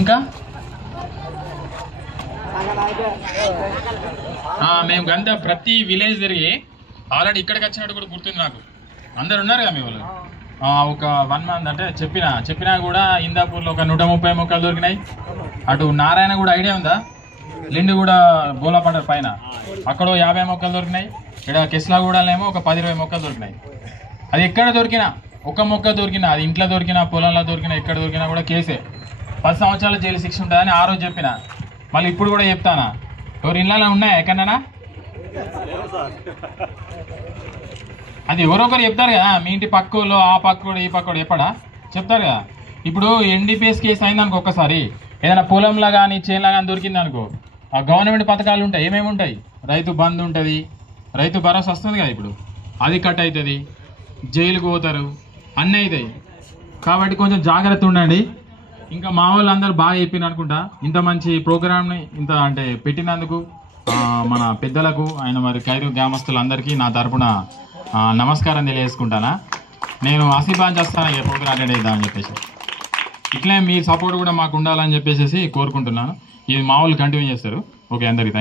ఇంకా మేము గంత ప్రతి విలేజ్ తిరిగి ఆల్రెడీ ఇక్కడికి వచ్చినట్టు కూడా గుర్తుంది నాకు. అందరు ఉన్నారు కదా మీ వాళ్ళు. ఒక 1 మంత్ అంటే చెప్పినా కూడా ఇందాపూర్లో ఒక 130 మొక్కలు దొరికినాయి. అటు నారాయణ కూడా ఐడియా ఉందా? లిండు కూడా బోలాపంట పైన అక్కడ 50 మొక్కలు దొరికినాయి. ఇక్కడ కెస్లాగూడలేమో ఒక 10-20 మొక్కలు దొరికినాయి. అది ఎక్కడ దొరికినా, ఒక మొక్క దొరికినా, అది ఇంట్లో దొరికినా, పొలంలో దొరికినా, ఎక్కడ దొరికినా కూడా కేసే. 10 సంవత్సరాల జైలు శిక్ష ఉంటుందని ఆ రోజు చెప్పిన. మళ్ళీ ఇప్పుడు కూడా చెప్తానా, ఎవరు ఇళ్ళలో ఉన్నాయా ఎక్కడన్నా? అది ఎవరొకరు చెప్తారు కదా, మీ ఇంటి పక్కలో ఆ పక్కడు ఈ పక్కడు ఎప్పుడా చెప్తారు కదా. ఇప్పుడు ఎన్డీపీఎస్ కేసు అయిందనుకో, ఒక్కసారి ఏదైనా పొలంలో కానీ చేనులో కానీ దొరికింది అనుకో, ఆ గవర్నమెంట్ పథకాలు ఉంటాయి. ఏమేమి ఉంటాయి? రైతు బంధు ఉంటుంది, రైతు భరోసా వస్తుంది కదా, ఇప్పుడు అది కట్ అవుతుంది, జైలుకు పోతారు, అన్నీ అవుతాయి. కాబట్టి కొంచెం జాగ్రత్త ఉండండి. ఇంకా మా వాళ్ళు అందరూ బాగా చెప్పిన అనుకుంటా. ఇంత మంచి ప్రోగ్రామ్ని ఇంత అంటే పెట్టినందుకు మన పెద్దలకు ఆయన మరి ఖైరు గ్రామస్తులందరికీ నా తరపున నమస్కారం తెలియజేసుకుంటానా. నేను ఆశీర్వాదం చేస్తాను ఈ ప్రోగ్రామ్ అటెండ్ అవుతామని చెప్పేసి. ఇట్లే మీ సపోర్ట్ కూడా మాకు ఉండాలని చెప్పేసి కోరుకుంటున్నాను. ఇది మా వాళ్ళు కంటిన్యూ చేస్తారు. ఓకే, అందరికీ థ్యాంక్ యూ.